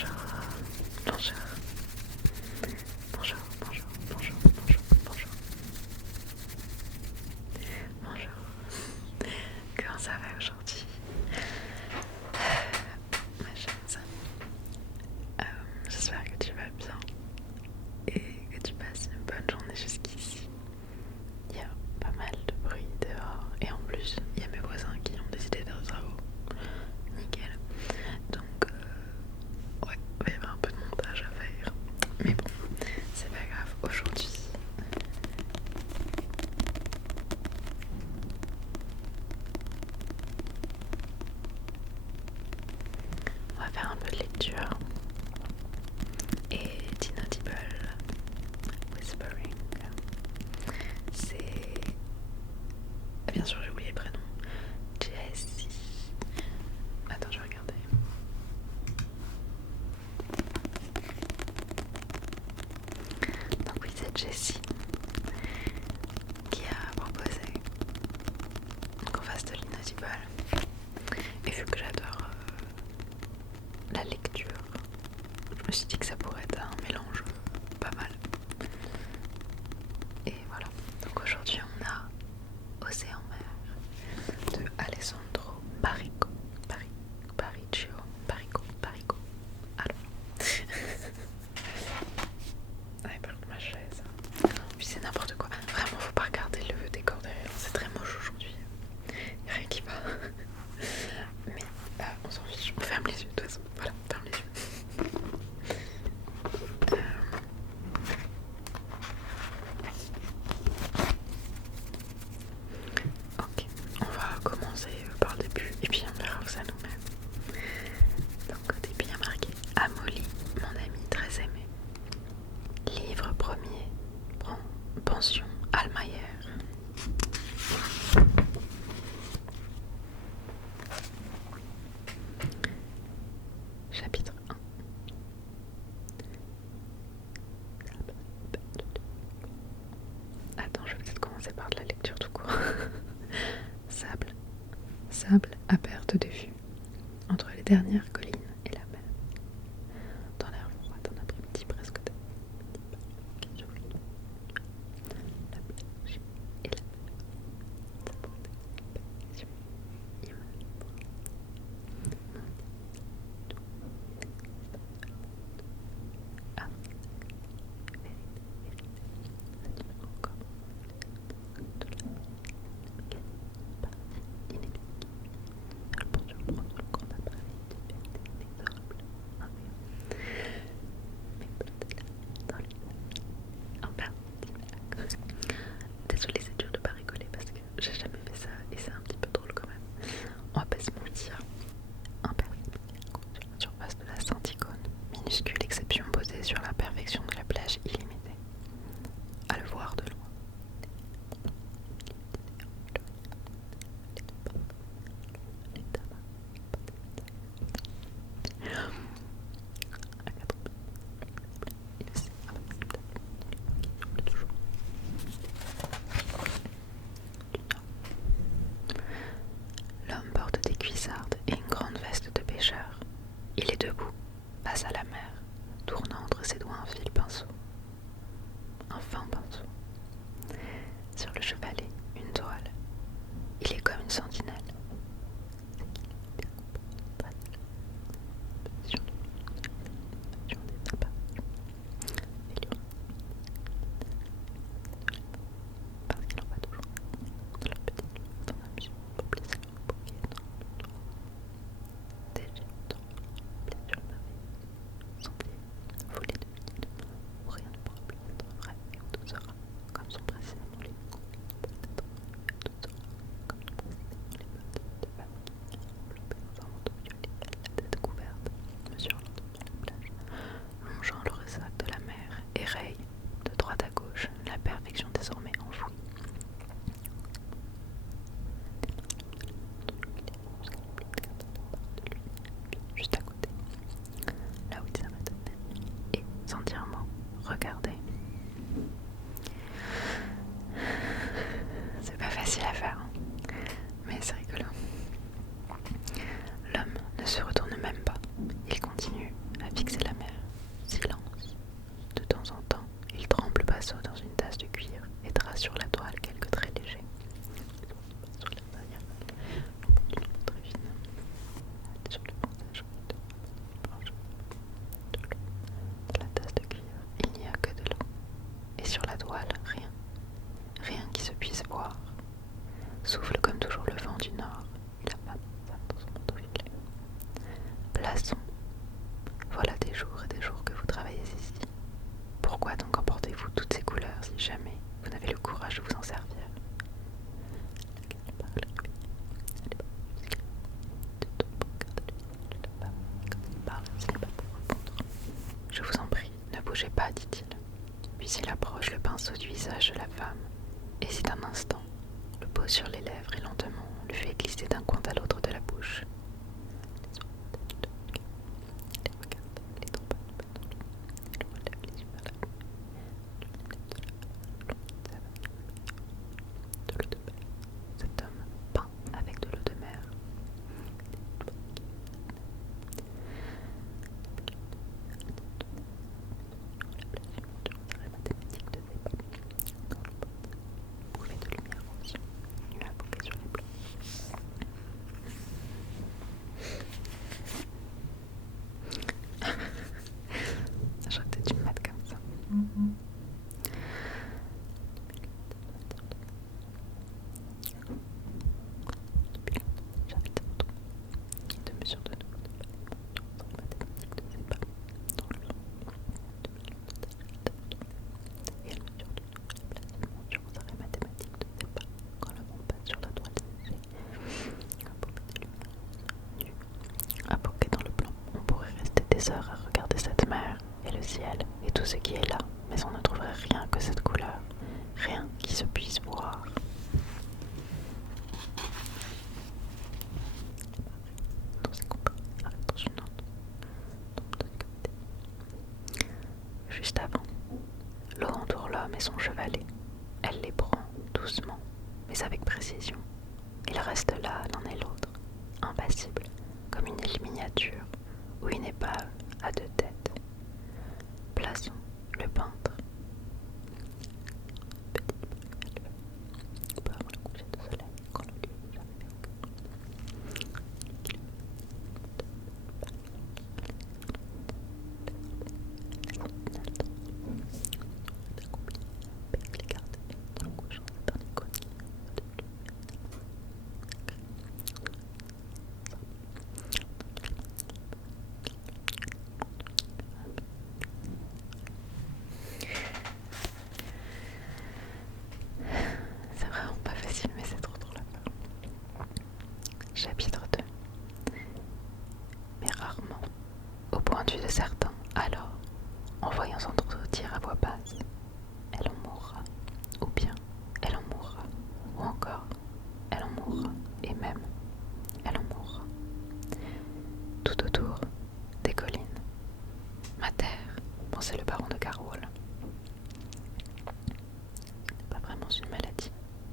Bonjour, bonjour, bonjour, bonjour, bonjour, bonjour, bonjour, bonjour. Comment ça va aujourd'hui, ma chère? J'espère que tu vas bien et que tu passes une bonne journée jusqu'ici. Il y a pas mal de bruit dehors et en plus il y a mes voisins qui ont décidé de faire des travaux. Nickel. Donc ouais, il va y avoir un peu de montage à faire. Mais bon, c'est pas grave. Aujourd'hui, on va faire un peu de lecture et d'inaudible whispering. C'est... Bien sûr, j'ai oublié le prénom. Jessie. Attends, je vais regarder. Donc oui, c'est Jessie qui a proposé qu'on fasse de l'inaudible. Et vu que j'adore la lecture, je me suis dit que ça pourrait être un mélange pas mal. Et voilà. Donc aujourd'hui on a Océan Mer de Alessandro Barrico. Barrico. Alors. Ouais, par contre ma chaise. Puis c'est n'importe quoi. Vraiment, faut pas regarder le décor derrière. C'est très moche aujourd'hui. Y'a rien qui va. Mais on s'en fiche. On ferme les yeux de toute façon. Voilà, on ferme les yeux. Ok, on va commencer par le début et puis on verra où ça nous mène. Donc au début il y a marqué Amolie, mon ami très aimé. Livre premier, pension Almayer. Chapitre 1. Attends, je vais peut-être commencer par de la lecture tout court. Sable à perte de vue, entre les dernières collines et la mer. Dans l'air froid d'un après-midi presque de la plage et la mer. Ça pourrait être une image encore de la partie inédite. Elle pour surprendre le grand appareil inexorable, mais peut-être dans désolée, c'est dur de pas rigoler parce que j'ai jamais fait ça et c'est un petit peu drôle quand même. On va pas se mentir. Imperméable sur la surface de la sainte icône, minuscule exception posée sur la perfection de la plage illimitée. À le voir de loin. L'homme porte des cuissardes et une grande veste de pêcheur. Il est debout, face à la mer, tournant entre ses doigts un fil pinceau. Un fin pinceau. Sur le chevalet, une toile. Il est comme une sentinelle. Parce qu'il en va toujours de la petite lueur dans un mission pour blesser le bouquet dans le noir. Déjà longtemps, blessure merveilleuse, semblait volée de mine, où rien ne pourra plus être vrai et où tout sera comme sont précisément les mots, peut-être, et où tout sera comme sont précisément les bottes de femme qui, enveloppée dans un manteau violet, la tête couverte, mesure lentement la plage, longeant le ressac de la mer et raye, de droite à gauche, la perfection désormais enfouie. Juste à côté, là où il s'arrête, et sans dire un mot, regardez. C'est pas facile à faire, hein, mais c'est rigolo. L'homme ne se retourne même pas. Il continue à fixer parle, ce n'est pas pour répondre. Je vous en prie, ne bougez pas, dit-il. Puis il approche le pinceau du visage de la femme, hésite un instant, le pose sur les lèvres et lentement le fait glisser d'un coin à l'autre de la bouche. Elle regarde, les dents pas dans l'eau. Elle relève les yeux vers la lune. De l'eau de mer. Cet homme peint avec de l'eau de mer. Mathématique de débat. Bouffée de lumière rose, nuit à bouquet sur les blancs. J'aurais peut-être dû me mettre comme ça. J'avais de mesure de nouveau de mathématique de ses pas dans le vent. Et elle mesure de nouveau la place de monture aux arrêts mathématiques de ses pas quand le vent passe sur la toile léger. Un bouquet dans le blanc. On pourrait rester des heures à regarder cette mer et le ciel et tout ce qui est là, mais on ne trouverait rien que cette couleur, rien qui se puisse voir. Juste avant, l'eau entoure l'homme et son chevalet. Elle les prend doucement, mais avec précision. Ils restent là l'un et l'autre, impassibles, comme une île miniature ou une épave à deux têtes. Plaçons le peintre. Peu avant le coucher de soleil, quand le lieu n'est jamais C'est vraiment pas facile, mais c'est trop drôle à faire. Chapitre 2. Mais rarement, au point de vue de certains, alors, en voyant s'entretenir à voix basse, elle en mourra, ou bien elle en mourra, ou encore elle en mourra, et même elle en mourra. Tout autour, des collines. Ma terre, pensait le baron de Carwall. Ce n'est pas vraiment une maladie.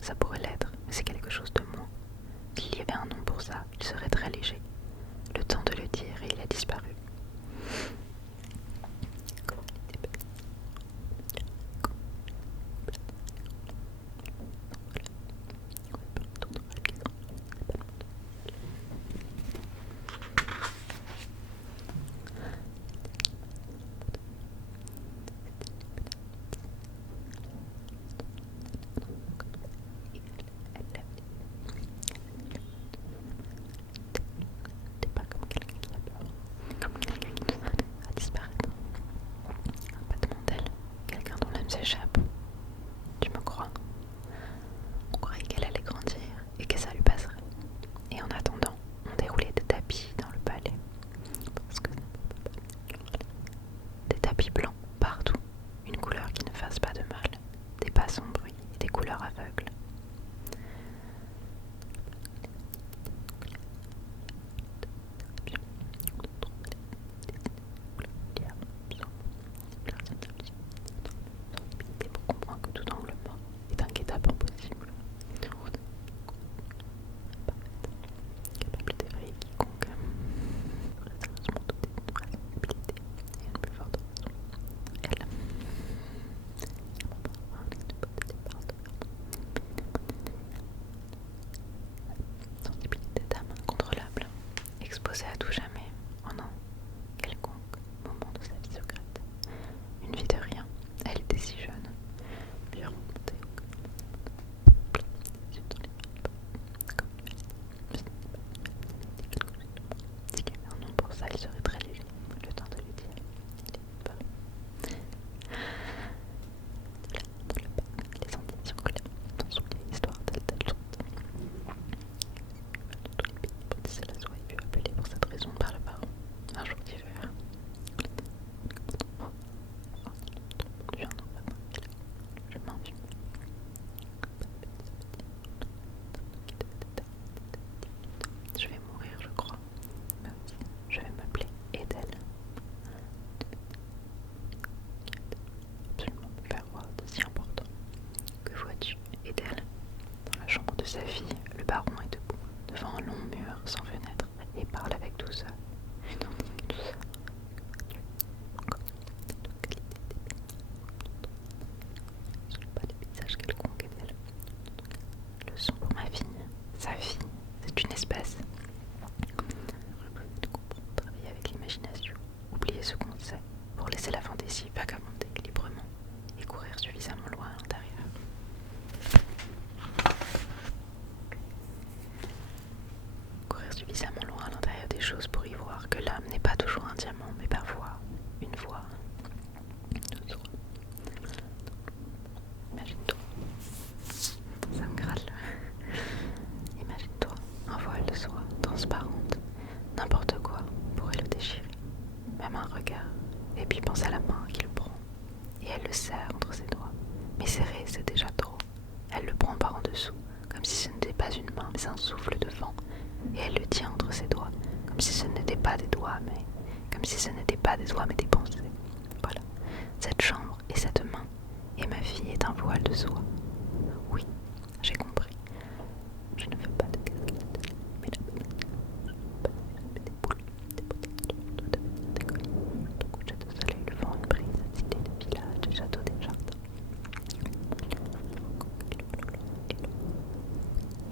Ça pourrait l'être, mais c'est quelque chose de moins. S'il y avait un nom pour ça, il serait très léger. Le temps de le dire et il a disparu. diamant, mais parfois une voix de soie. Imagine-toi, ça me gratte. Imagine-toi un voile de soie transparente, n'importe quoi pourrait le déchirer, même un regard, et puis pense à la main qui le prend, et elle le serre entre ses doigts, mais serrer c'est déjà trop. Elle le prend par en dessous, comme si ce n'était pas une main mais un souffle de vent, et elle le tient entre ses doigts, comme si ce n'était pas des doigts mais des pensées. Voilà, cette chambre et cette main, et ma fille est un voile de soie. Oui, j'ai compris. Je ne veux pas de casquette, mais des boules, des potatoes, des collines, de coucher de soleil, le vent, une brise, cité, des villages, des châteaux, des jardins.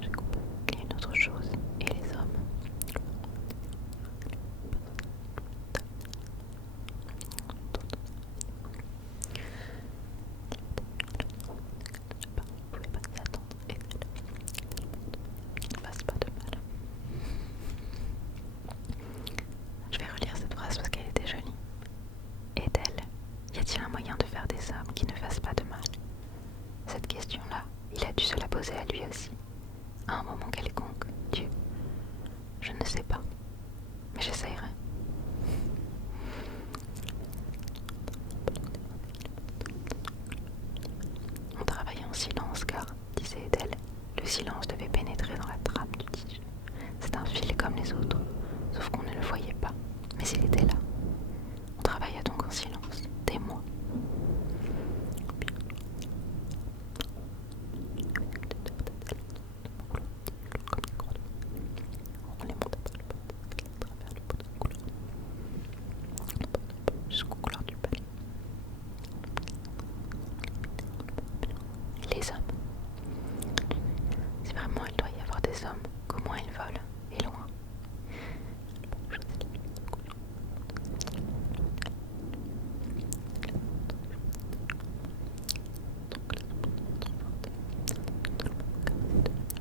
J'ai compris qu'il y a une autre chose, et les hommes. Vous pouvez pas nous attendre, et ne fasse pas de mal. Je vais relire cette phrase parce qu'elle était jolie. Est-elle? Y a-t-il un moyen de faire des hommes qui ne fassent pas de mal? Cette question-là, il a dû se la poser à lui aussi, à un moment quelconque. Dieu, je ne sais pas, mais j'essayerai. On travaillait en silence car, disait Edel, le silence devait pénétrer dans la trame du tissu. C'est un fil comme les autres, sauf qu'on ne le voyait pas, mais il était là. On travailla donc en silence, des mois. Jusqu'aux couleurs du palais. Les hommes. Si vraiment il doit y avoir des hommes, comment ils volent et loin.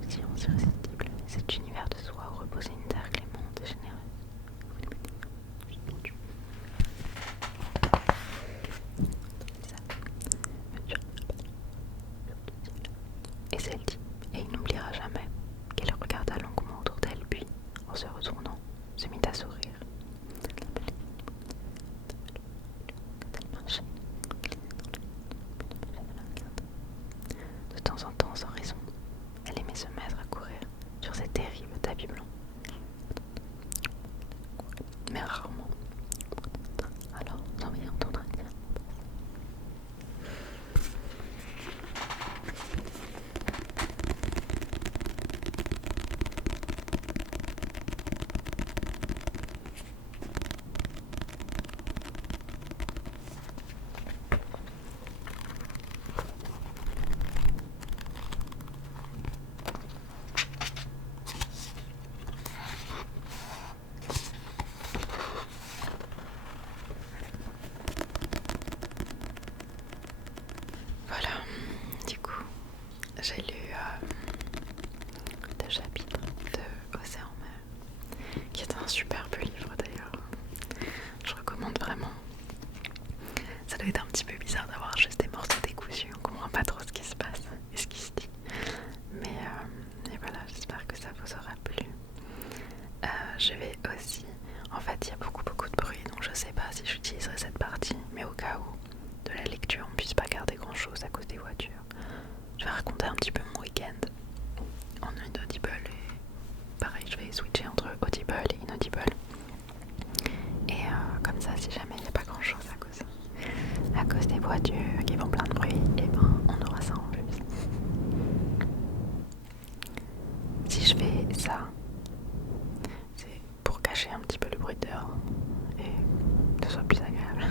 Silence irrésistible, cet univers de soi où reposait une terre clémente et généreuse. Et celle dit, et il n'oubliera jamais, qu'elle regarda longuement autour d'elle, puis, en se retournant, se mit à sourire. De temps en temps, sans raison, elle aimait se mettre à courir sur ces terribles tapis blancs. Mais rarement. Alors, sans rien entendre dire. Voilà, du coup, j'ai lu 2 chapitres de Océan Mer, qui est un superbe livre d'ailleurs. Je recommande vraiment. Ça doit être un petit peu bizarre d'avoir juste des morceaux décousus, on comprend pas trop ce qui se passe et ce qui se dit. Mais voilà, j'espère que ça vous aura plu. Je vais aussi... En fait, il y a beaucoup de bruit, donc je sais pas si j'utiliserai cette partie, mais au cas où de la lecture on puisse pas garder grand chose à cause des voitures, je vais raconter un petit peu mon week-end en inaudible et pareil, je vais switcher entre audible et inaudible. Et comme ça, si jamais il n'y a pas grand chose à cause des voitures qui font plein de bruit, et ben on aura ça en plus. Si je fais ça, c'est pour cacher un petit peu le bruit dehors et que ce soit plus agréable.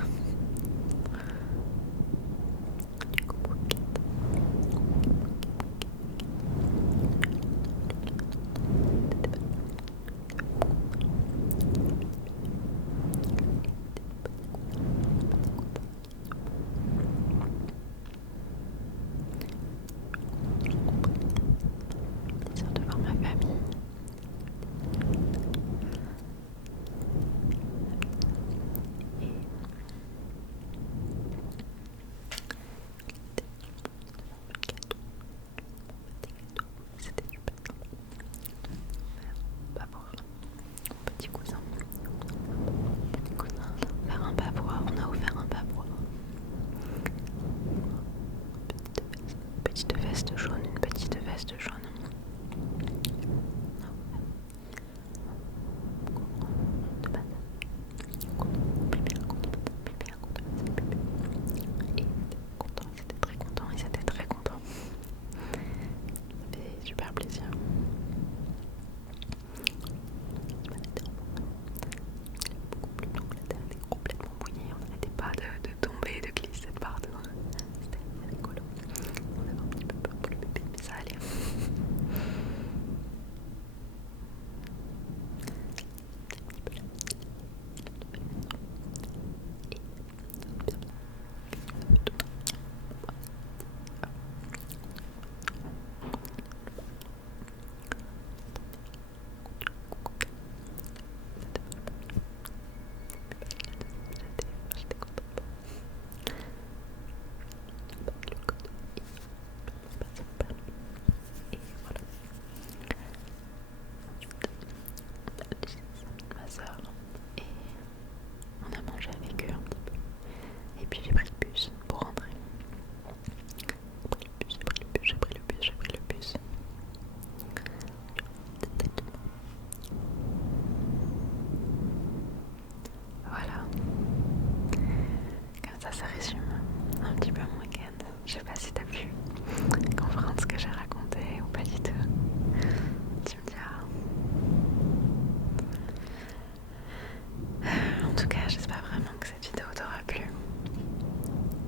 cas, j'espère vraiment que cette vidéo t'aura plu,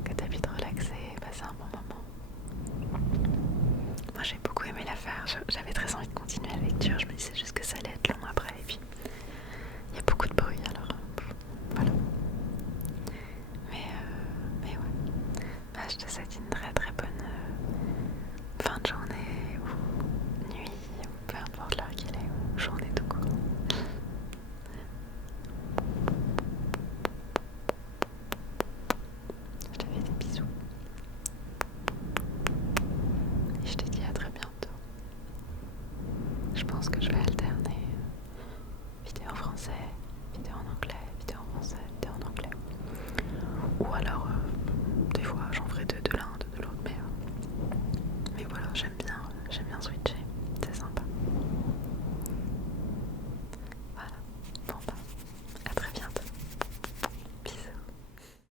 que t'as pu te relaxer et passer un bon moment. Moi j'ai beaucoup aimé la faire, j'avais très envie de continuer la lecture, je me disais juste que ça allait être long après et puis il y a beaucoup de bruit alors voilà. Mais ouais, bah, je te souhaite une très très bonne fin de journée ou nuit, ou peu importe l'heure qu'il est, ou journée tout court. Je te fais des bisous. Et je te dis à très bientôt. Je pense que je vais